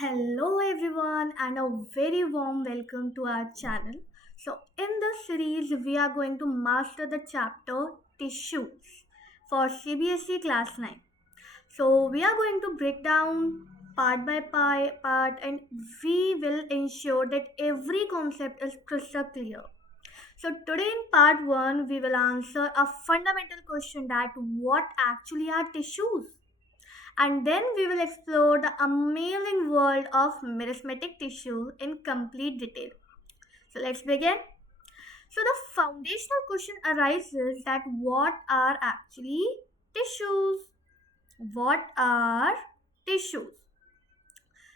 Hello, everyone, and a very warm welcome to our channel. So, in this series, we are going to master the chapter Tissues for CBSE Class 9. So, we are going to break down part by part, and we will ensure that every concept is crystal clear. So, today in part 1, we will answer a fundamental question that what actually are tissues? And then we will explore the amazing world of meristematic tissue in complete detail. So let's begin. So the foundational question arises that what are actually tissues? What are tissues?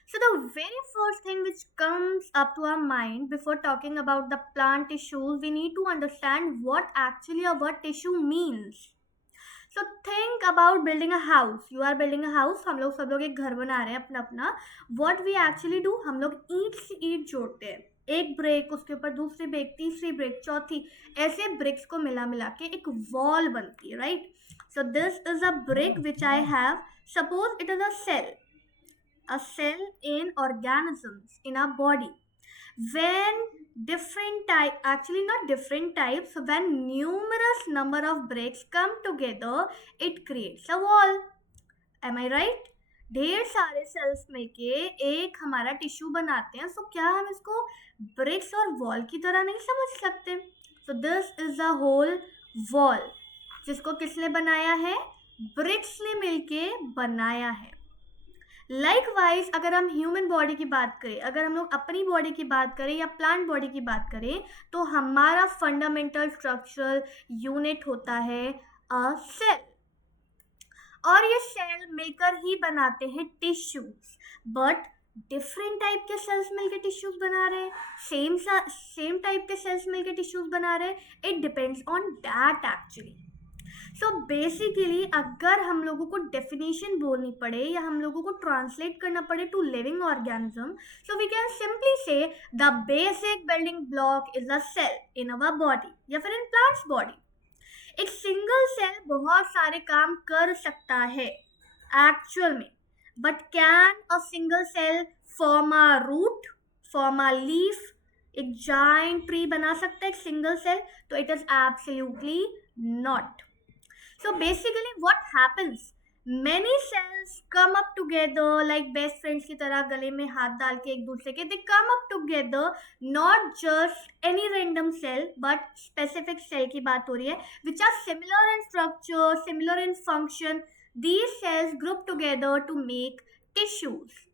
So the very first thing which comes up to our mind before talking about the plant tissues, we need to understand what actually a word tissue means. So think about building a house. You are building a house. हम लोग सब लोग एक घर बना रहे हैं अपना अपना. वॉट वी एक्चुअली डू, हम लोग ईंट से ईंट जोड़ते हैं. एक ब्रेक, उसके ऊपर दूसरी ब्रेक, तीसरी ब्रेक, चौथी, ऐसे ब्रिक्स को मिला मिला के एक वॉल बनती है, right? So this is a brick which I have. Suppose it is a cell in organisms in our body. When different type, actually not different types, when numerous number of bricks come together, it creates a wall. Am I right? ढेर सारे sales मिलके एक हमारा tissue बनाते हैं. सो क्या हम इसको ब्रिक्स और वॉल की तरह नहीं समझ सकते? So this is a whole wall जिसको किसने बनाया है? ब्रिक्स ने मिलके बनाया है. लाइकवाइज अगर हम ह्यूमन बॉडी की बात करें, अगर हम लोग अपनी बॉडी की बात करें या प्लांट बॉडी की बात करें, तो हमारा फंडामेंटल स्ट्रक्चरल यूनिट होता है अ सेल. और ये सेल मिलकर ही बनाते हैं टिश्यूज. बट डिफरेंट टाइप के सेल्स मिलकर टिश्यूज बना रहे हैं, सेम टाइप के सेल्स मिलकर टिश्यूज बना रहे हैं. It depends on that actually. So basically अगर हम लोगों को डेफिनेशन बोलनी पड़े या हम लोगों को ट्रांसलेट करना पड़े to living organism, so we can simply say the basic building block is a cell in our body या फिर इन प्लांट्स बॉडी. एक सिंगल सेल बहुत सारे काम कर सकता है एक्चुअल में. But can a single cell form a root, form a leaf, एक जाइंट ट्री बना सकता है एक सिंगल सेल? तो it is absolutely not. So basically what happens? Many cells come up together like best friends की तरह गले में हाथ डाल के एक दूसरे के. They come up together, not just any random cell but specific cell की बात हो रही है, which are similar in structure, similar in function. These cells group together to make tissues.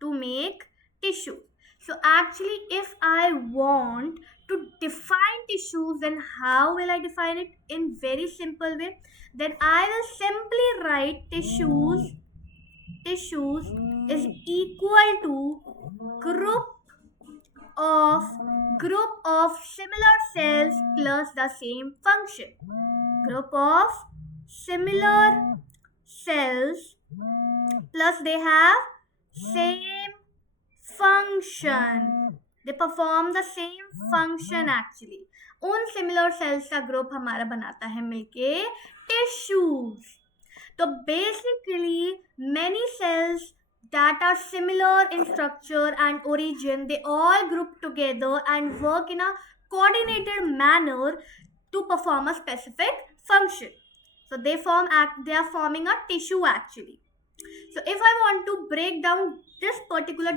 To make tissues. So actually if I want to define tissues, then how will I define it? In very simple way, then I will simply write tissues is equal to group of similar cells plus the same function. Group of similar cells plus they have same function. They perform the same function actually. उन similar cells का group हमारा बनाता है मिलके tissues. तो basically many cells that are similar in structure and origin, they all group together and work in a coordinated manner to perform a specific function. So they are forming a tissue actually. So if I want to break down this particular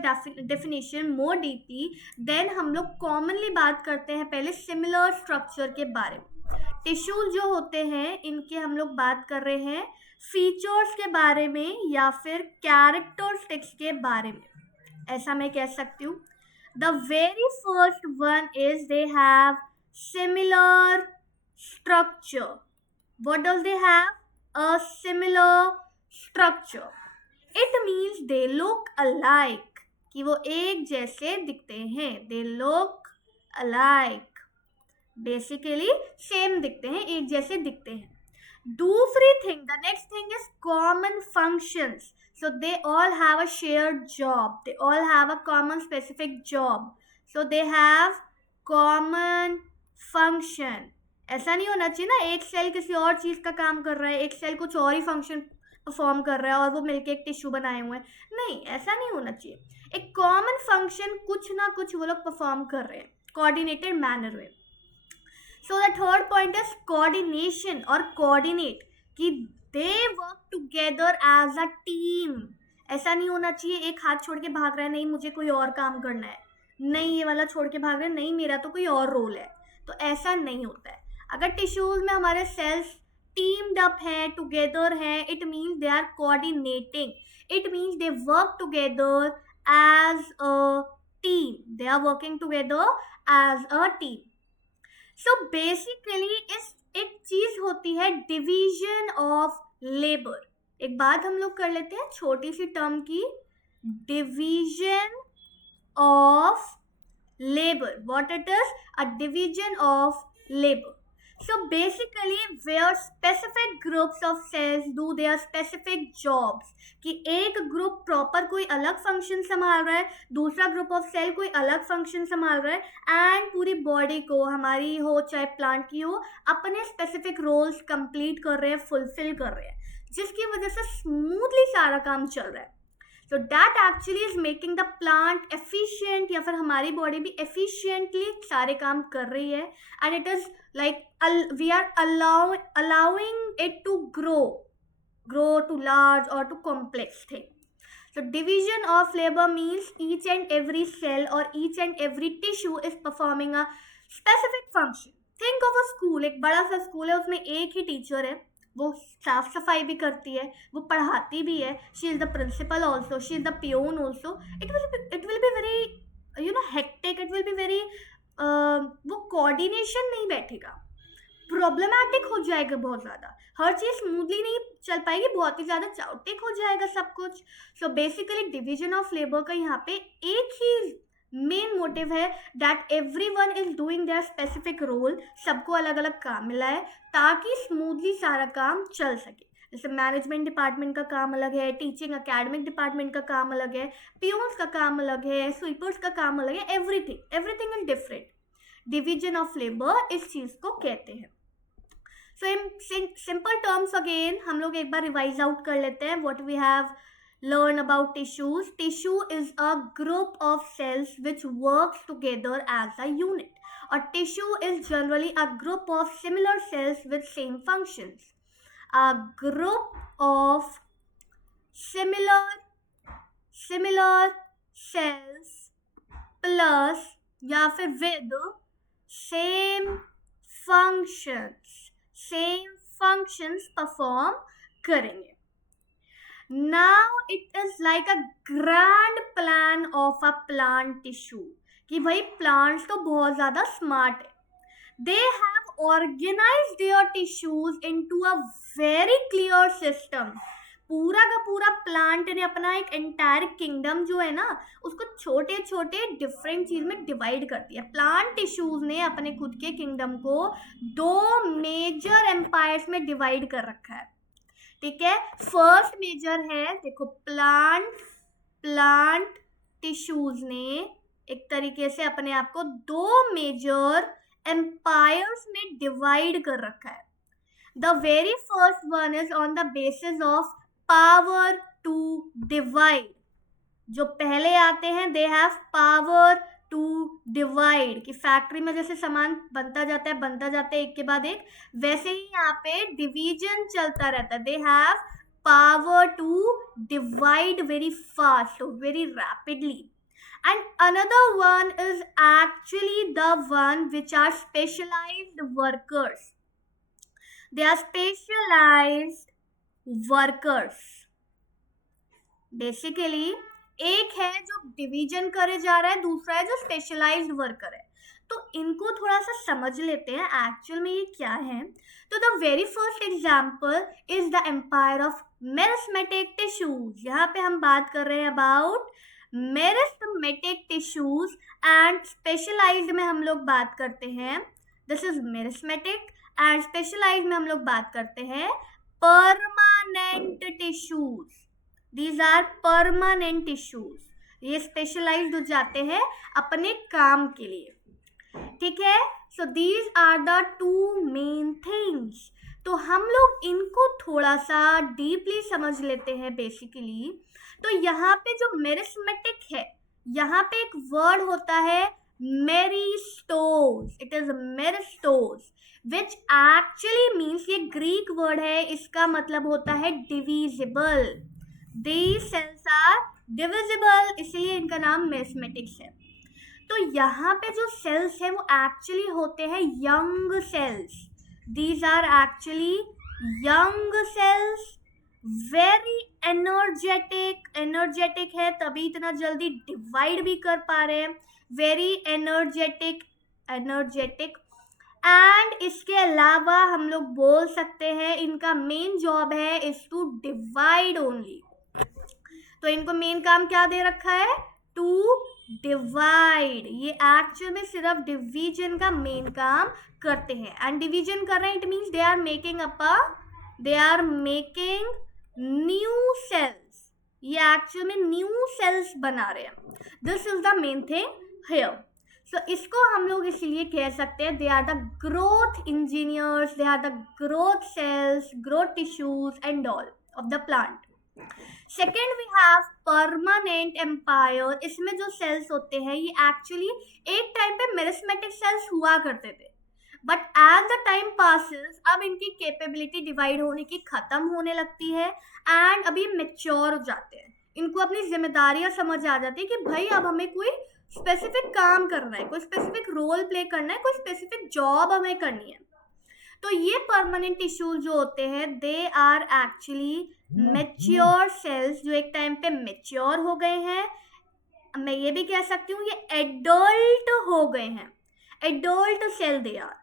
definition more deeply, then हम लोग commonly बात करते हैं पहले similar structure के बारे में. Tissues जो होते हैं इनके हम लोग बात कर रहे हैं फीचर्स के बारे में या फिर कैरेक्टरिस्टिक्स के बारे में, ऐसा मैं कह सकती हूँ. The very first one is they have similar structure. What does they have? A similar structure. It means they look alike, कि वो एक जैसे दिखते हैं. They look alike, basically same दिखते हैं, एक जैसे दिखते हैं. दूसरी thing, the next thing is common functions. So they all have a shared job. They all have a common specific job. So they have common function. ऐसा नहीं होना चाहिए ना एक सेल किसी और चीज का काम कर रहा है, एक सेल कुछ और ही फंक्शन परफॉर्म कर रहा है और वो मिलके एक टिश्यू बनाए हुए हैं, नहीं, ऐसा नहीं होना चाहिए। एक कॉमन फंक्शन कुछ ना कुछ वो लोग परफॉर्म कर रहे हैं कोऑर्डिनेटेड मैनर में। So the third point is coordination और कोऑर्डिनेट, कि they work together as a team. ऐसा नहीं होना चाहिए एक हाथ छोड़ के भाग रहा है, नहीं मुझे कोई और काम करना है, नहीं ये वाला छोड़ के भाग रहा है, नहीं मेरा तो कोई और रोल है, तो ऐसा नहीं होता है। अगर टिश्यूज में हमारे सेल्स टीम्ड अप है, टुगेदर है, it means they are coordinating, it means they work together as a team, they are working together as a team. So basically इस एक चीज होती है डिवीजन ऑफ लेबर। एक बात हम लोग कर लेते हैं छोटी सी टर्म की, division of labor. What it is? A division of labor. So basically where specific groups of cells do their specific jobs, कि एक ग्रुप प्रॉपर कोई अलग फंक्शन संभाल रहा है, दूसरा ग्रुप ऑफ सेल कोई अलग फंक्शन संभाल रहा है, एंड पूरी बॉडी को, हमारी हो चाहे प्लांट की हो, अपने स्पेसिफिक रोल्स कंप्लीट कर रहे हैं, फुलफिल कर रहे हैं, जिसकी वजह से स्मूथली सारा काम चल रहा है। So that actually is making the plant efficient, या फिर हमारी बॉडी भी efficiently सारे काम कर रही है, and it is like we are allowing it to grow to large or to complex thing. So division of labor means each and every cell or each and every tissue is performing a specific function. Think of a school, एक बड़ा सा school है, उसमें एक ही teacher है, वो साफ सफाई भी करती है, वो पढ़ाती भी है, she is the principal also, she is the peon also. It will be very hectic, it will be very, वो कोऑर्डिनेशन नहीं बैठेगा, प्रॉब्लमेटिक हो जाएगा बहुत ज़्यादा, हर चीज़ स्मूथली नहीं चल पाएगी, बहुत ही ज़्यादा चाउटिक हो जाएगा सब कुछ। So basically division of labour का यहाँ पे एक ही मेन मोटिव है, that everyone is doing their specific role, सबको अलग अलग काम मिला है ताकि स्मूथली सारा काम चल सके। जैसे मैनेजमेंट डिपार्टमेंट का काम अलग है, टीचिंग एकेडमिक डिपार्टमेंट का काम अलग है, पियोन्स का काम अलग है, स्वीपर्स का काम अलग है, everything is different. Division of labour इस चीज को कहते हैं। So in simple terms again हम लोग एक बार रिवाइज आउट कर लेते हैं what we have learn about tissues. Tissue is a group of cells which works together as a unit. A tissue is generally a group of similar cells with same functions. A group of similar cells plus या फिर with same functions perform करेंगे। Now it is like a grand plan of a plant tissue, कि भाई plants तो बहुत ज़्यादा smart है, they have organized their tissues into a very clear system। पूरा का पूरा प्लांट ने अपना एक एंटायर किंगडम जो है ना, उसको छोटे छोटे डिफरेंट चीज में डिवाइड कर दिया। प्लांट टिश्यूज ने अपने खुद के किंगडम को 2 मेजर एम्पायर्स में डिवाइड कर रखा है, ठीक है। फर्स्ट मेजर है, देखो प्लांट टिश्यूज ने एक तरीके से अपने आप को 2 मेजर एम्पायर्स में डिवाइड कर रखा है। The very first one is on the basis of power to divide. जो पहले आते हैं they have power to divide, कि फैक्ट्री में जैसे सामान बनता जाता है एक के बाद एक, वैसे ही यहाँ पे डिवीजन चलता रहता है। They have power to divide very fast, very rapidly. And another one is actually the one which are specialized workers. They are specialized workers. Basically एक है जो डिवीजन करे जा रहा है, दूसरा है जो स्पेशलाइज्ड वर्कर है। तो इनको थोड़ा सा समझ लेते हैं एक्चुअल में ये क्या है। तो the very first example is the empire of meristematic tissues. यहाँ पे हम बात कर रहे हैं about meristematic tissues, and specialised में हम लोग बात करते हैं, this is meristematic, and specialised में हम लोग बात करते हैं permanent tissues. These are permanent tissues. ये स्पेशलाइज्ड हो जाते हैं अपने काम के लिए, ठीक है। So these are the 2 main things. तो हम लोग इनको थोड़ा सा डीपली समझ लेते हैं बेसिकली। तो यहाँ पे जो मेरिस्मेटिक है, यहाँ पे एक वर्ड होता है meristos, it is meristos, which actually means, ये ग्रीक वर्ड है, इसका मतलब होता है divisible. These cells are divisible, इसलिए इनका नाम मेरिस्मेटिक्स है। तो यहाँ पे जो सेल्स है वो एक्चुअली होते हैं young cells. These are actually young cells, very energetic, energetic है तभी इतना जल्दी डिवाइड भी कर पा रहे हैं, वेरी एनर्जेटिक, एनर्जेटिक। एंड इसके अलावा हम लोग बोल सकते हैं इनका मेन जॉब है इज टू डिवाइड ओनली। तो इनको मेन काम क्या दे रखा है? To divide. ये एक्चुअल में सिर्फ डिवीजन का मेन काम करते हैं। एंड डिवीजन कर रहे हैं, it means they are making new cells. ये एक्चुअल में न्यू सेल्स बना रहे हैं। This is the main thing here. So इसको हम लोग इसलिए कह सकते हैं they are the growth engineers, they are the growth cells, growth tissues and all of the plant. Second we have permanent empire. इसमें जो सेल्स होते हैं ये एक्चुअली एक टाइम पे मेरिस्मेटिक सेल्स हुआ करते थे, but as the time passes अब इनकी कैपेबिलिटी डिवाइड होने की खत्म होने लगती है एंड अभी मेच्योर हो जाते हैं। इनको अपनी जिम्मेदारियां समझ आ जाती है कि भाई अब हमें कोई स्पेसिफिक काम करना है, कोई स्पेसिफिक रोल प्ले करना है, कोई स्पेसिफिक जॉब हमें करनी है। तो ये परमानेंट टिश्यूज जो होते हैं they are actually mature cells, जो एक टाइम पे मेच्योर हो गए हैं। मैं ये भी कह सकती हूँ ये एडल्ट हो गए हैं, adult cell they are,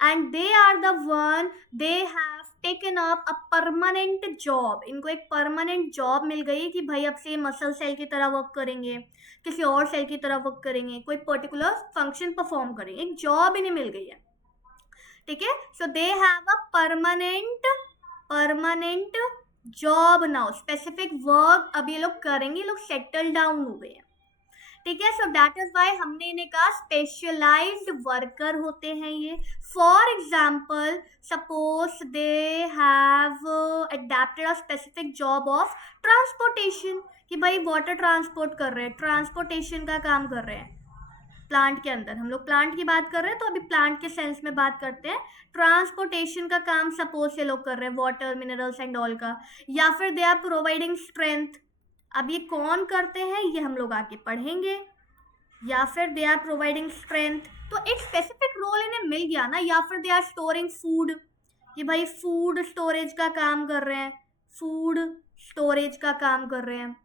and they are the one they have taken up a permanent job. इनको एक परमानेंट जॉब मिल गई कि भाई अब से मसल सेल की तरह वर्क करेंगे, किसी और सेल की तरह वर्क करेंगे, कोई पर्टिकुलर फंक्शन परफॉर्म करेंगे, एक जॉब इन्हें मिल गई है। ठीक है, so they have a permanent job now, specific work अब ये लोग करेंगे, ये लोग सेटल डाउन हो गए हैं। ठीक है, सो दैट इज वाई हमने इन्हें कहा स्पेशलाइज्ड वर्कर होते हैं ये। For example suppose they have adapted a specific job of transportation, कि भाई वाटर ट्रांसपोर्ट कर रहे हैं, ट्रांसपोर्टेशन का काम कर रहे हैं प्लांट के अंदर। हम लोग प्लांट की बात कर रहे हैं तो अभी प्लांट के सेंस में बात करते हैं। ट्रांसपोर्टेशन का काम सपोज से लोग कर रहे हैं, वाटर, मिनरल्स एंड ऑल का। या फिर दे आर प्रोवाइडिंग स्ट्रेंथ, अब ये कौन करते हैं ये हम लोग आगे पढ़ेंगे। या फिर दे आर प्रोवाइडिंग स्ट्रेंथ, तो एक स्पेसिफिक रोल इन्हें मिल गया ना। या फिर दे आर स्टोरिंग फूड, कि भाई फूड स्टोरेज का काम कर रहे हैं, फूड स्टोरेज का काम कर रहे हैं,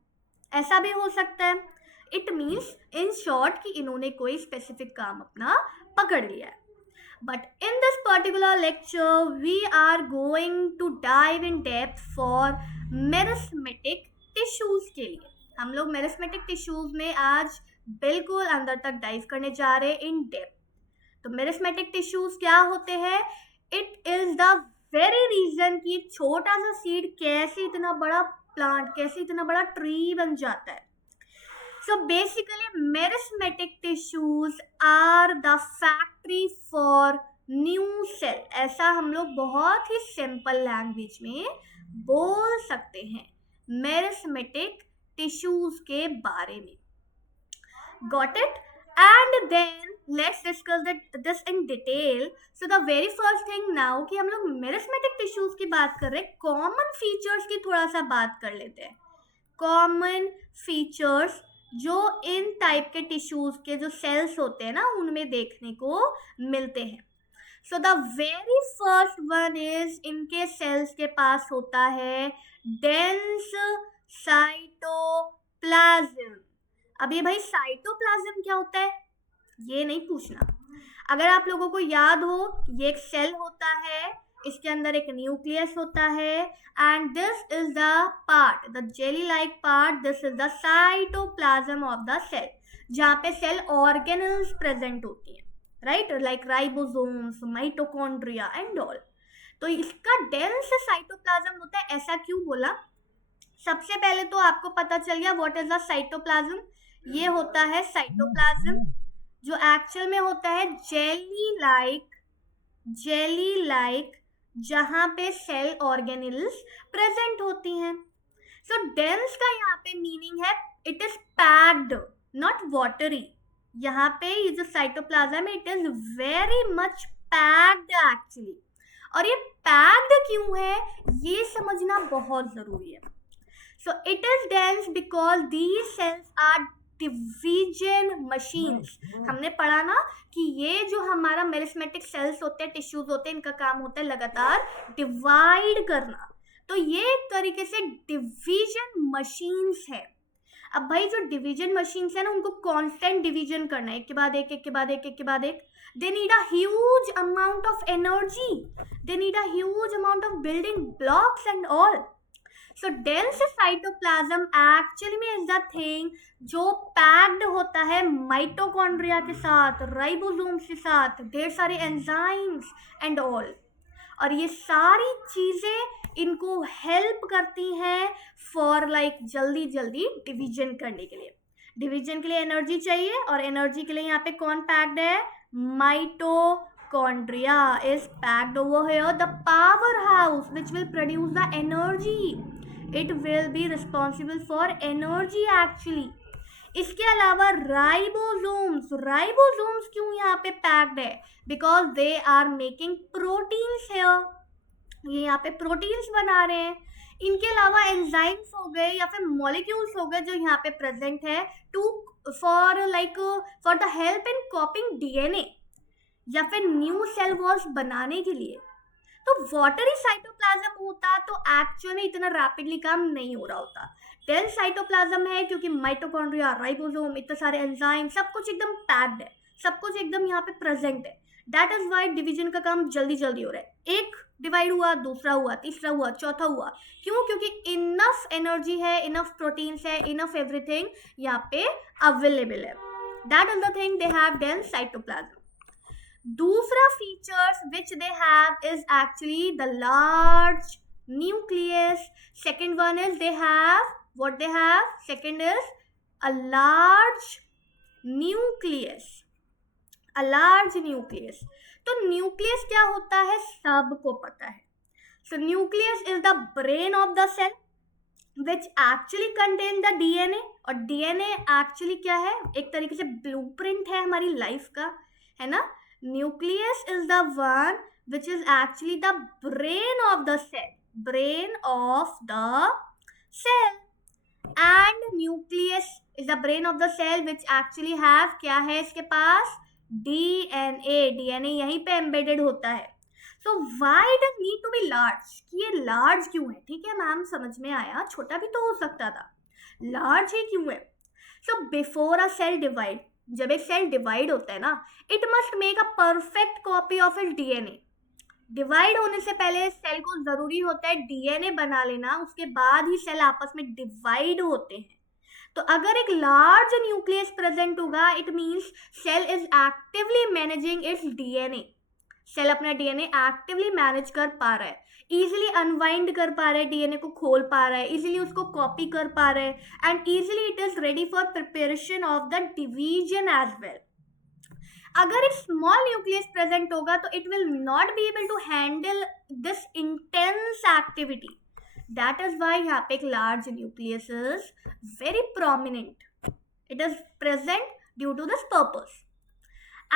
ऐसा भी हो सकता है। इट मीन्स इन शॉर्ट कि इन्होंने कोई स्पेसिफिक काम अपना पकड़ लिया है। But in this particular lecture we are going to dive in depth for meristematic tissues के लिए। हम लोग मेरिस्मेटिक टिश्यूज में आज बिल्कुल अंदर तक डाइव करने जा रहे हैं इन डेप्थ। तो मेरिस्मेटिक टिश्यूज क्या होते हैं? It is the very reason कि एक छोटा सा सीड कैसे इतना बड़ा प्लांट, कैसे इतना बड़ा ट्री बन जाता है। So basically meristematic tissues are the factory for new cell। ऐसा हम लोग बहुत ही सिंपल लैंग्वेज में बोल सकते हैं मेरिस्मेटिक टिश्यूज के बारे में। Got it? And then let's discuss this in detail. So the very first thing now कि हम लोग मेरिस्मेटिक टिश्यूज की बात कर रहे हैं, कॉमन फीचर्स की थोड़ा सा बात कर लेते हैं। कॉमन फीचर्स जो इन टाइप के टिश्यूज के जो सेल्स होते हैं ना उनमें देखने को मिलते हैं। So the very first one is इनके सेल्स के पास होता है डेंस साइटोप्लाज्म। अब ये भाई साइटोप्लाज्म क्या होता है ये नहीं पूछना। अगर आप लोगों को याद हो ये एक सेल होता है, इसके अंदर एक न्यूक्लियस होता है and this is the part, the jelly like part, this is the cytoplasm of the cell, जहाँ पे सेल ऑर्गेनल्स प्रेजेंट होती हैं, right, like ribosomes, mitochondria and all. तो इसका डेंस साइटोप्लाज्म होता है। ऐसा क्यों बोला? सबसे पहले तो आपको पता चल गया व्हाट इज द साइटोप्लाज्म। ये होता है साइटोप्लाज्म जो एक्चुअल में होता है जेली लाइक जहां पे सेल ऑर्गेनेल्स प्रेजेंट होती हैं. सो डेंस का यहाँ पे मीनिंग है it is packed, not watery. यहाँ पे ये जो साइटोप्लाज्म है it is very much packed actually. और ये पैक्ड क्यों है ये समझना बहुत जरूरी है. So it is dense because these cells are division machines. हमने पढ़ा ना कि ये जो हमारा मेरिस्मेटिक सेल्स होते हैं, टिश्यूज होते हैं, इनका काम होता है लगातार डिवाइड करना. तो ये एक तरीके से डिवीजन मशीन्स है. अब भाई जो डिवीजन मशीन्स है ना उनको कांस्टेंट डिवीजन करना है, एक के बाद एक, एक के बाद एक, एक के बाद एक. They need a huge amount of energy. They need a huge amount of building blocks and all. So dense cytoplasm actually में is the thing जो पैक्ड होता है माइटोकॉन्ड्रिया के साथ, राइबोसोम्स के साथ, ढेर सारे एंजाइम्स एंड ऑल. और ये सारी चीजें इनको हेल्प करती हैं फॉर लाइक जल्दी जल्दी डिवीजन करने के लिए. डिवीजन के लिए एनर्जी चाहिए और एनर्जी के लिए यहाँ पे कौन पैक्ड है? Mitochondria is packed over here, the powerhouse which will produce the energy. It will be responsible for energy actually. इसके अलावा राइबोसोम्स क्यों यहाँ पे पैक्ड है? Because they are making proteins here. ये यहाँ पे प्रोटीन्स बना रहे हैं. इनके अलावा एंजाइम्स हो गए या फिर मॉलिक्यूल्स हो गए जो यहाँ पे प्रेजेंट है to for the help in copying DNA या फिर न्यू सेल वॉल्स बनाने के लिए. तो वाटरी साइटोप्लाज्म होता तो एक्चुअली में इतना रैपिडली काम नहीं हो रहा होता. डेंस साइटोप्लाज्म है क्योंकि माइटोकॉन्ड्रिया, राइबोसोम, इतने सारे एंजाइम, सब कुछ एकदम पैक्ड है, सब कुछ एकदम यहाँ पे प्रेजेंट है. दैट इज वाई डिवीजन का काम जल्दी जल्दी हो रहा है. एक डिवाइड हुआ, दूसरा हुआ, तीसरा हुआ, चौथा हुआ. क्यों? क्योंकि इनफ एनर्जी है, इनफ प्रोटीन्स है, इनफ एवरीथिंग यहाँ पे अवेलेबल है. That is the thing they have dense cytoplasm. दूसरा features which they have is actually the large nucleus. Second one is they have what they have. Second is a large nucleus. A large nucleus. तो nucleus क्या होता है सबको पता है. So nucleus is the brain of the cell which actually contain the DNA. और DNA actually क्या है? एक तरीके से blueprint है हमारी लाइफ का, है ना. Nucleus is the one which is actually the brain of the cell. Brain of the cell. And nucleus is the brain of the cell which actually have क्या है इसके पास? DNA. DNA यहीं पे embedded होता है. So why does need to be large? कि ये large क्यों है? ठीक है मैम, समझ में आया, छोटा भी तो हो सकता था. large ही क्यों है? So before a cell divide, जब एक सेल डिवाइड होता है ना, it must make a perfect copy of its DNA. Divide होने से पहले सेल को जरूरी होता है डीएनए बना लेना, उसके बाद ही सेल आपस में डिवाइड होते हैं. तो अगर एक लार्ज न्यूक्लियस प्रेजेंट होगा it means cell is actively managing its DNA. Cell अपना डीएनए एक्टिवली मैनेज कर पा रहा है, इजीली अनवाइंड कर पा रहा है, डीएनए को खोल पा रहा है, इजीली उसको कॉपी कर पा रहा है, and easily it is ready for preparation of the division as well. अगर एक स्मॉल न्यूक्लियस प्रेजेंट होगा तो it will not be able to handle this intense activity. That is why यहाँ पे एक large nucleus is very prominent. It is present due to this purpose.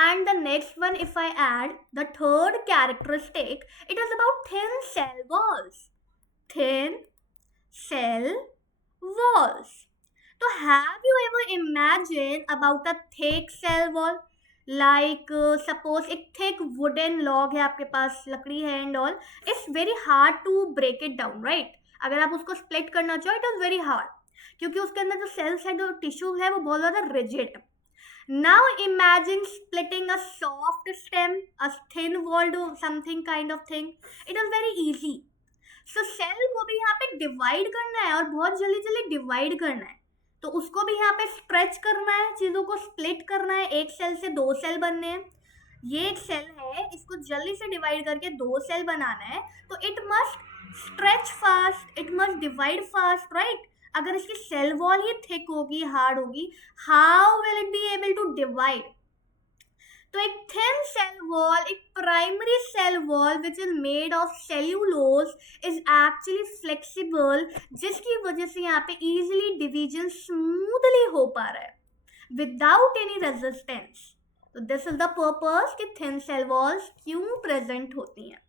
And the next one, if I add the third characteristic, it is about thin cell walls. Thin cell walls. So have you ever imagined about a thick cell wall? Like suppose एक thick wooden log है आपके पास, लकड़ी है and all. It's very hard to break it down, right? अगर आप उसको split करना चाहो, it is very hard. क्योंकि उसके अंदर जो cells है, जो tissues है, वो बहुत ज़्यादा rigid है. Now imagine splitting a soft stem, a thin walled something kind of thing. It is very easy. So cell को भी यहाँ पे divide करना है और बहुत जल्दी जल्दी divide करना है. तो उसको भी यहाँ पे stretch करना है, चीज़ों को split करना है, एक सेल से दो सेल बनने हैं. ये एक सेल है, इसको जल्दी से divide करके दो सेल बनाना है, तो it must stretch fast, it must divide fast, right? अगर इसकी सेल वॉल ही थिक होगी, हार्ड होगी, how will it be able to divide? तो एक थिन सेल वॉल, एक primary cell wall which is made of cellulose is actually flexible, जिसकी वजह से यहाँ पे इजीली डिवीजन स्मूथली हो पा रहा है विदाउट एनी रेजिस्टेंस. तो दिस इज द पर्पस कि थिन सेल वॉल्स क्यों प्रेजेंट होती हैं.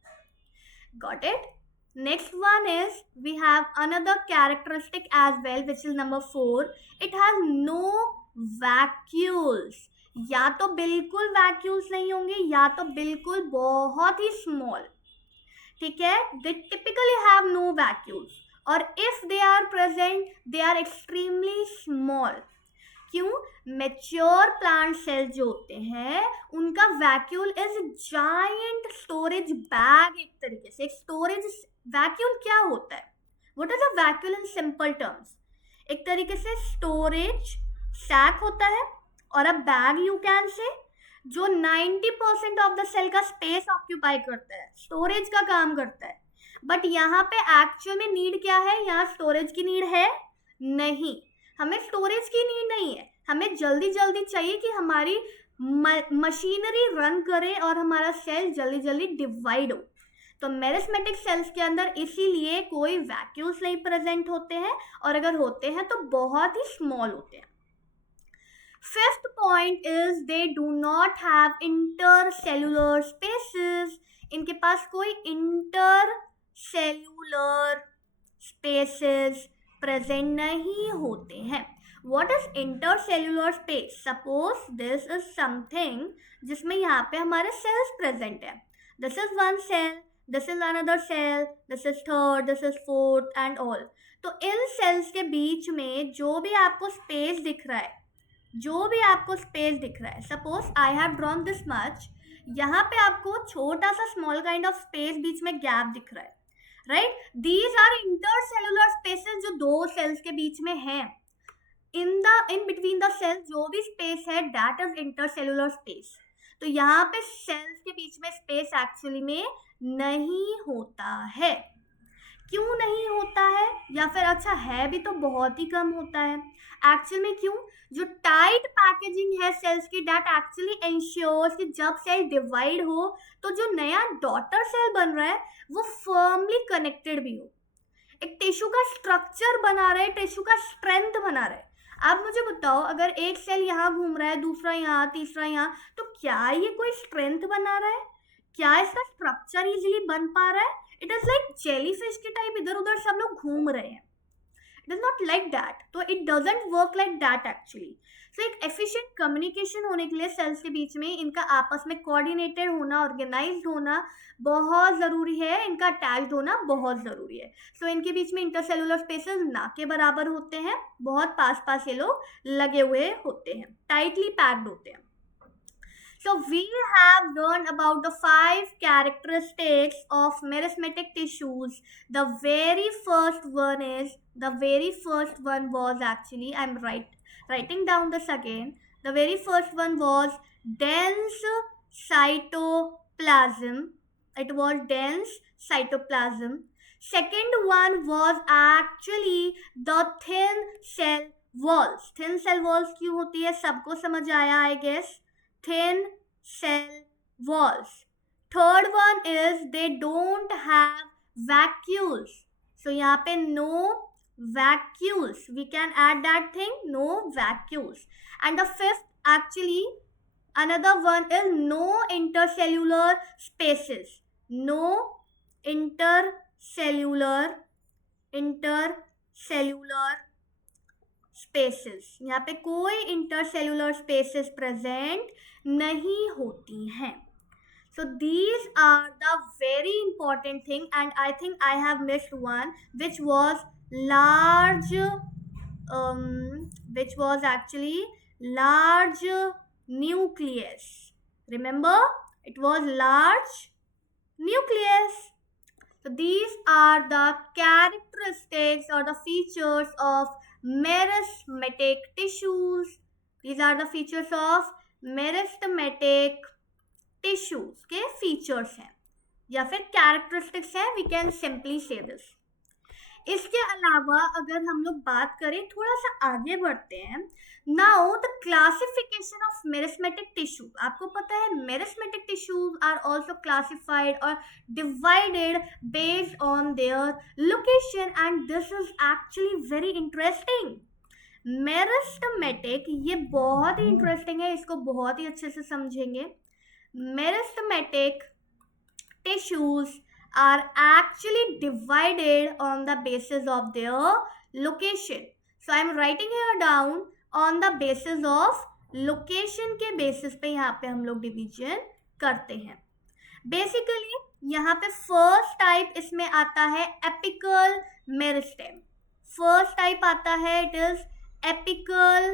Got it. Next one is we have another characteristic as well, which is number 4. It has no vacuoles. या तो बिल्कुल वैक्यूल्स नहीं होंगे या तो बिल्कुल बहुत ही स्मॉल. ठीक है, they typically have no vacuoles, और if they are present they are extremely small. क्यों? मेच्योर प्लांट सेल जो होते हैं उनका vacuole is giant storage bag. एक तरीके से स्टोरेज वैक्यूल क्या होता है? What is a vacuole in simple terms? एक तरीके से स्टोरेज सैक होता है और अ बैग यू कैन से, जो 90% ऑफ द सेल का स्पेस ऑक्यूपाई करता है, स्टोरेज का काम करता है. बट यहाँ पे एक्चुअल में नीड क्या है? यहाँ स्टोरेज की नीड है नहीं. हमें स्टोरेज की नीड नहीं है, हमें जल्दी जल्दी चाहिए कि हमारी मशीनरी रन करे और हमारा सेल जल्दी जल्दी डिवाइड हो. तो मेरिस्मेटिक सेल्स के अंदर इसीलिए कोई वैक्यूल्स नहीं प्रेजेंट होते हैं, और अगर होते हैं तो बहुत ही स्मॉल होते हैं. Fifth point is they do not have intercellular spaces. इनके पास कोई intercellular spaces प्रेजेंट नहीं होते हैं. What is intercellular space? Suppose this is something जिसमें यहाँ पे हमारे cells present है. This is one cell, this is another cell, this is third, this is fourth and all. तो इन cells के बीच में जो भी आपको space दिख रहा है, suppose I have drawn this much, यहाँ पे आपको छोटा सा स्मॉल काइंड ऑफ स्पेस बीच में गैप दिख रहा है, right? These are intercellular spaces जो दो सेल्स के बीच में है. इन बिटवीन द सेल्स जो भी स्पेस है दैट इज इंटरसेलुलर स्पेस. तो यहाँ पे सेल्स के बीच में स्पेस एक्चुअली में नहीं होता है. क्यों नहीं होता है? या फिर अच्छा है भी तो बहुत ही कम होता है. एक्चुअल में क्यों? जो टाइट पैकेजिंग है सेल्स की दैट एक्चुअली एंश्योर्स कि जब सेल डिवाइड हो तो जो नया डॉटर सेल बन रहा है वो फर्मली कनेक्टेड भी हो, एक टिश्यू का स्ट्रक्चर बना रहा है, टिश्यू का स्ट्रेंथ बना रहा है. आप मुझे बताओ, अगर एक सेल यहाँ घूम रहा है, दूसरा यहाँ, तीसरा यहाँ, तो क्या ये कोई स्ट्रेंथ बना रहा है? क्या इसका स्ट्रक्चर इजीली बन पा रहा है? इट इज लाइक जेलीफिश के टाइप इधर उधर सब लोग घूम रहे हैं. It is not like that. तो it doesn't work like that actually. So एक एफिशिएंट कम्युनिकेशन होने के लिए सेल्स के बीच में इनका आपस में कोऑर्डिनेटेड होना, ऑर्गेनाइज्ड होना बहुत ज़रूरी है, इनका अटैच्ड होना बहुत ज़रूरी है. सो इनके बीच में इंटरसेलुलर स्पेसेस ना के बराबर होते हैं, बहुत पास पास ये लोग लगे हुए होते हैं, टाइटली पैक्ड होते हैं. So we have learned about the 5 characteristics of meristematic tissues. The very first one was actually, I'm writing down this again. The very first one was dense cytoplasm. It was dense cytoplasm. Second one was actually the thin cell walls. Thin cell walls क्यों होती है सबको समझ आया I guess. Thin cell walls. Third one is they don't have vacuoles. So यहाँ पे no vacuoles. We can add that thing, no vacuoles. And the fifth actually another one is no intercellular spaces. No intercellular spaces. यहाँ पे कोई intercellular spaces present नहीं होती हैं. So these are the very important thing and I think I have missed one which was actually large nucleus. Remember, it was large nucleus. So these are the characteristics or the features of meristematic tissues. These are the features of meristematic tissues के features हैं या फिर characteristics हैं. We can simply say this. इसके अलावा अगर हम लोग बात करें, थोड़ा सा आगे बढ़ते हैं, now the classification of meristematic tissue. आपको पता है meristematic tissues are also classified और divided based on their location, and this is actually very interesting. Meristematic, ये बहुत ही इंटरेस्टिंग है, इसको बहुत ही अच्छे से समझेंगे। Meristematic tissues are actually divided on the basis of their location. So I am writing here down on the basis of location के basis पे यहाँ पे हम लोग division करते हैं। Basically यहाँ पे first type इसमें आता है apical meristem। First type आता है it is apical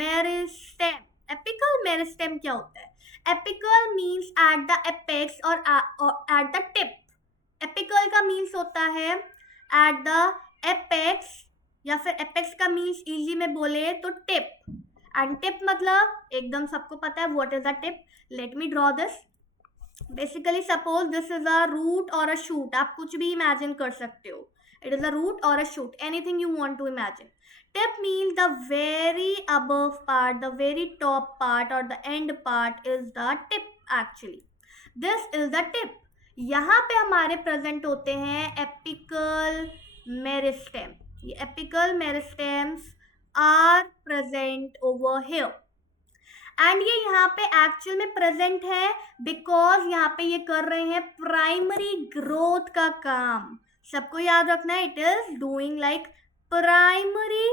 meristem। Apical meristem क्या होता है? Apical means at the apex or at the tip। Apical का means होता है at the apex, या फिर apex का means easy में बोले तो tip, and tip मतलब एकदम सबको पता है what is the tip। Let me draw this। Basically suppose this is a root or a shoot, आप कुछ भी imagine कर सकते हो। It is a root or a shoot, anything you want to imagine। Tip means the very above part, the very top part or the end part is the tip actually। This is the tip। यहाँ पे हमारे present होते हैं apical meristem। ये apical meristems are present over here, and ये यहाँ पे actual में प्रेजेंट है बिकॉज यहाँ पे ये कर रहे हैं प्राइमरी ग्रोथ का काम। सबको याद रखना है, it is doing like primary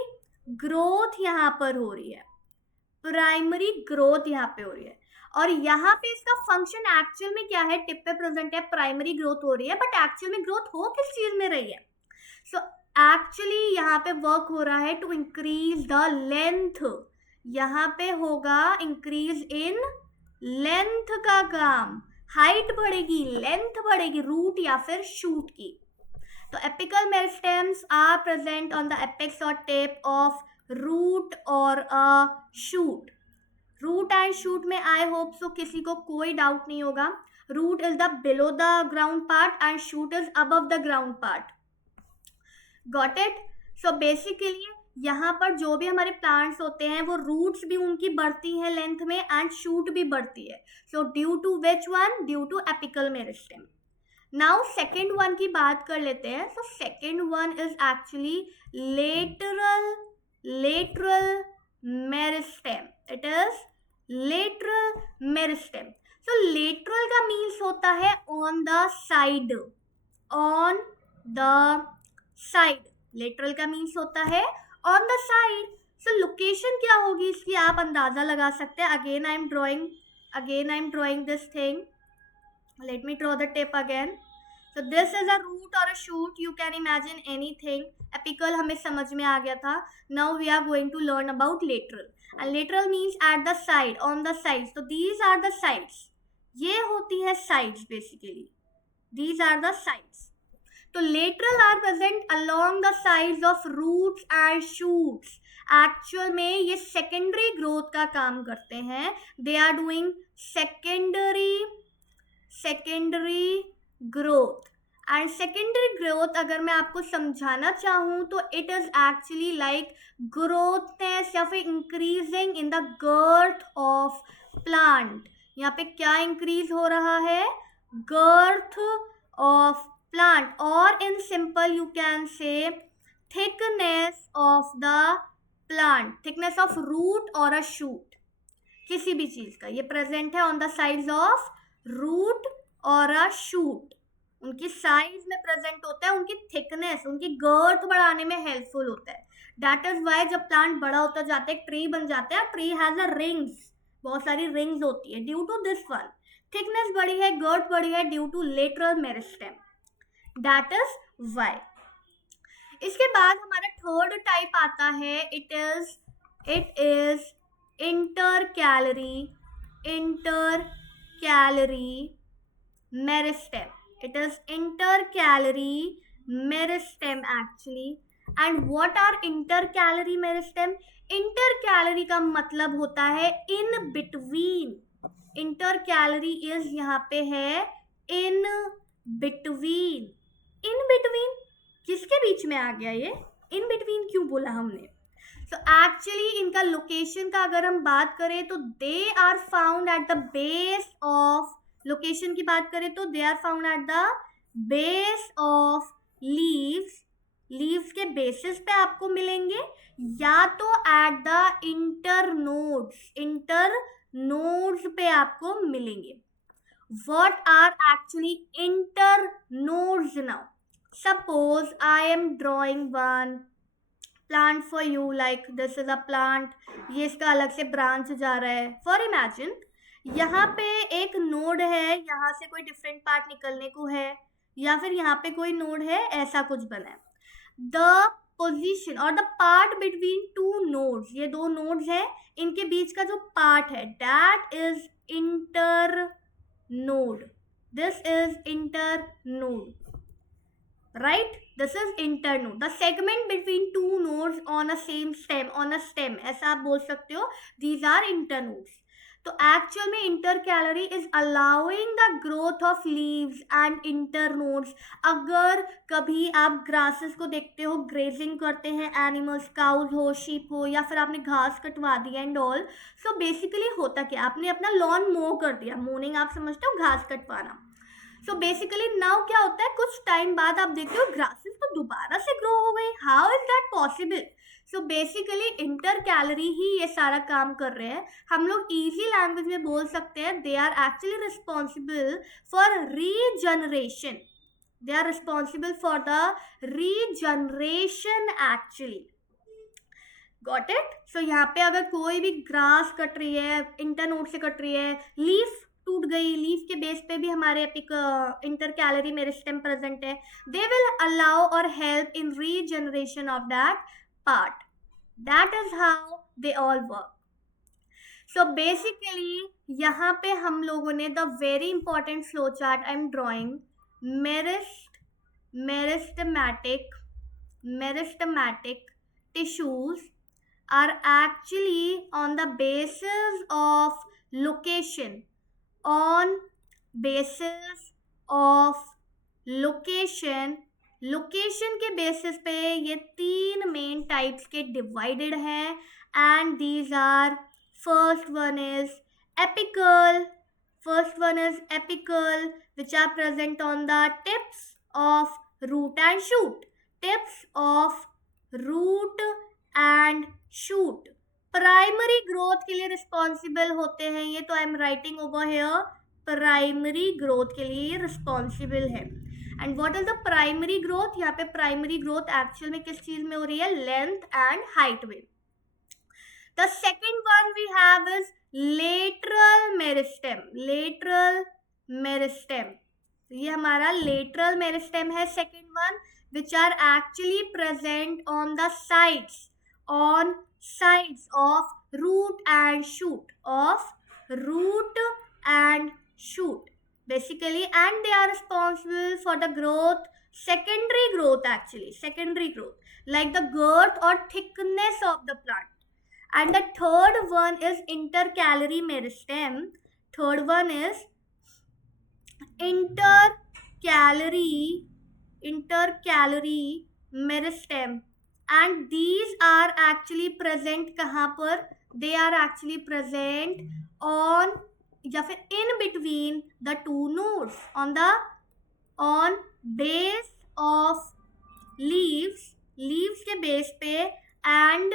growth यहाँ पर हो रही है, प्राइमरी ग्रोथ यहाँ पे हो रही है। और यहाँ पे इसका फंक्शन एक्चुअल में क्या है, टिप पे प्रेजेंट है, प्राइमरी ग्रोथ हो रही है, बट एक्चुअल में ग्रोथ हो किस चीज में रही है? सो एक्चुअली यहाँ पे वर्क हो रहा है टू इंक्रीज द लेंथ। यहाँ पे होगा इंक्रीज इन लेंथ का काम, हाइट बढ़ेगी, लेंथ बढ़ेगी रूट या फिर शूट की। तो apical meristems are present on the apex और टिप ऑफ रूट और a shoot. Root and shoot में आई होप सो किसी को कोई डाउट नहीं होगा। Root is the below the ground part and shoot is above the ground part. Got it? So basically यहाँ पर जो भी हमारे प्लांट्स होते हैं वो रूट्स भी उनकी बढ़ती हैं लेंथ में एंड शूट भी बढ़ती है। So due to which one? Due to apical meristem. Now second one की बात कर लेते हैं। So second one is actually lateral meristem. It is lateral meristem. So lateral का मीन्स होता है on the side, on the side. Lateral का means होता है on the side. So location क्या होगी इसकी आप अंदाजा लगा सकते हैं। Again I am drawing this thing. Let me draw the tip again. So this is a root और a shoot, you can imagine anything. Apical हमें समझ में आ गया था। Now we are going to learn about lateral, and lateral means at the side, on the sides. तो these are the sides, ये होती है sides basically, these are the sides. तो lateral are present along the sides of roots and shoots. Actual में ये secondary growth का काम करते हैं। They are doing secondary growth. And secondary growth अगर मैं आपको समझाना चाहूँ तो it is actually like growthness या फिर increasing in the girth of plant. यहाँ पे क्या इंक्रीज हो रहा है? Girth of plant, or in simple you can say thickness of the plant, thickness of root or a shoot, किसी भी चीज का। ये प्रेजेंट है on the sides of root और अ शूट। उनकी साइज में प्रेजेंट होता है, उनकी थिकनेस, उनकी गर्थ बढ़ाने में हेल्पफुल होता है। दैट इज वाई जब प्लांट बड़ा होता जाता है, ट्री बन जाता है, ट्री हैज अ रिंग्स, बहुत सारी रिंग्स होती है। Due to this one thickness बढ़ी है, गर्थ बढ़ी है, due to lateral meristem. That is why। इसके बाद हमारा थर्ड टाइप आता है, it is intercalary meristem. It is intercalary meristem actually. And what are intercalary meristem? Intercalary का मतलब होता है इन बिटवीन। इंटरकैलरी इज यहाँ पे है इन बिटवीन। इन बिटवीन किसके बीच में आ गया ये, इन बिटवीन क्यों बोला हमने? तो एक्चुअली इनका लोकेशन का अगर हम बात करें तो they are found at the base of, location की बात करें तो they are found at the base of leaves, leaves के बेसिस पे आपको मिलेंगे, या तो एट द इंटरनोड्स, इंटरनोड्स पे आपको मिलेंगे. What are actually internodes now? Suppose I am drawing one plant for you, like this is a plant, ये इसका अलग से ब्रांच जा रहा है. For imagine यहाँ पे एक नोड है, यहाँ से कोई डिफरेंट पार्ट निकलने को है, या फिर यहाँ पे कोई नोड है, ऐसा कुछ बना है. द पोजिशन और the part between two nodes, ये दो नोड्स हैं, इनके बीच का जो पार्ट है that is inter node. This is internode, right? This is internode, the segment between two nodes on a same stem, on a stem, ऐसा आप बोल सकते हो. These are internodes. तो एक्चुअल में intercalary is allowing the growth of leaves and internodes. अगर कभी आप ग्रासेस को देखते हो, ग्रेजिंग करते हैं एनिमल्स, काउज हो, शीप हो, या फिर आपने घास कटवा दिया एंड ऑल, सो बेसिकली होता क्या, आपने अपना लॉन मो कर दिया. मोनिंग आप समझते हो घास कटवाना. सो बेसिकली नाउ क्या होता है, कुछ टाइम बाद आप देखते हो ग्रासेस तो दोबारा से ग्रो हो गई. How is that possible? So basically intercalary ही ये सारा काम कर रहे हैं. हम लोग इजी लैंग्वेज में बोल सकते हैं they are actually responsible for regeneration. They are responsible for the regeneration actually. Got it? So यहाँ पे अगर कोई भी ग्रास कट रही है, इंटरनोड से कट रही है, लीफ टूट गई, लीफ के बेस पे भी हमारे एपिक इंटरकैलरी मेरिस्टेम प्रेजेंट है, दे विल अलाउ और help in regeneration of that part. That is how they all work. So basically यहाँ पे हम लोगों ने the very important flow chart I am drawing, meristematic tissues are actually on the basis of location, on basis of location. Location के basis पे ये तीन main types के डिवाइडेड हैं, and these are, first one is apical, which are present on the tips of root and shoot. Tips of root and shoot primary growth के लिए responsible होते हैं ये, तो I am writing over here primary growth के लिए responsible है. And what is the primary growth? यहाँ पे प्राइमरी ग्रोथ एक्चुअल में किस चीज में हो रही है? लेंथ एंड हाइट में. The second one we have is lateral meristem. Lateral meristem, ये हमारा लेटरल मेरिस्टेम है. Second one which are actually present on the sides, on sides of root and shoot, of root and shoot basically, and they are responsible for the growth, secondary growth actually, secondary growth, like the girth or thickness of the plant. And the third one is intercalary meristem. Third one is intercalary meristem, and these are actually present कहाँ पर? They are actually present on या फिर in between the two nodes, on base of leaves, leaves के base पे, and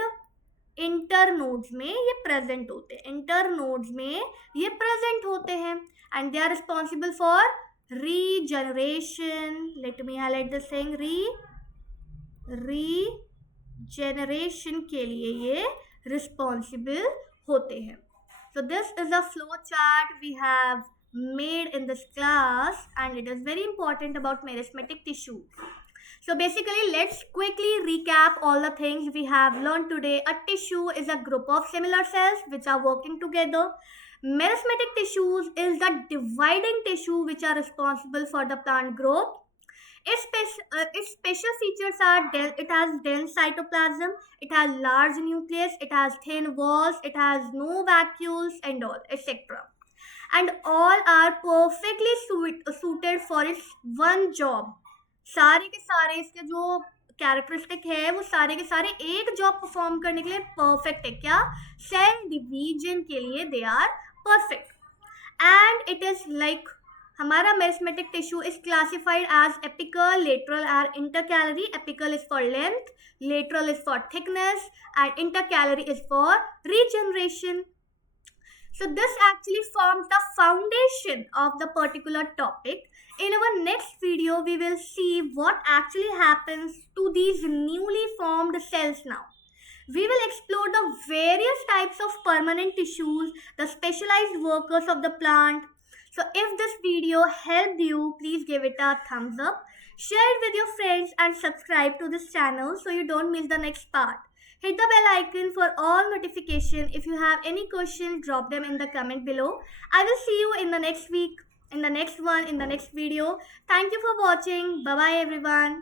internodes में ये present होते हैं, इंटरनोड्स में ये प्रेजेंट होते हैं, and they are responsible for regeneration. Let me highlight this thing, regeneration के लिए ये रिस्पॉन्सिबल होते हैं. So this is a flow chart we have made in this class, and it is very important about meristematic tissue. So basically, let's quickly recap all the things we have learned today. A tissue is a group of similar cells which are working together. Meristematic tissues is the dividing tissue which are responsible for the plant growth. Its special features are it has dense cytoplasm, it has large nucleus, it has thin walls, it has no vacuoles and all, etc. And all are perfectly suited for its one job, सारे के सारे इसके जो characteristic है वो सारे के सारे एक जॉब परफॉर्म करने के लिए परफेक्ट है। क्या? सेल डिवीजन के लिए they are perfect. And it is like हमारा meristematic tissue is classified as apical, lateral और intercalary. Apical is for length, lateral is for thickness, and intercalary is for regeneration. So this actually forms the foundation of the particular topic. In our next video we will see what actually happens to these newly formed cells now. We will explore the various types of permanent tissues, the specialized workers of the plant. So if this video helped you, please give it a thumbs up, share it with your friends and subscribe to this channel so you don't miss the next part. Hit the bell icon for all notification. If you have any questions, drop them in the comment below. I will see you in the next week, in the next video. Thank you for watching. Bye bye everyone.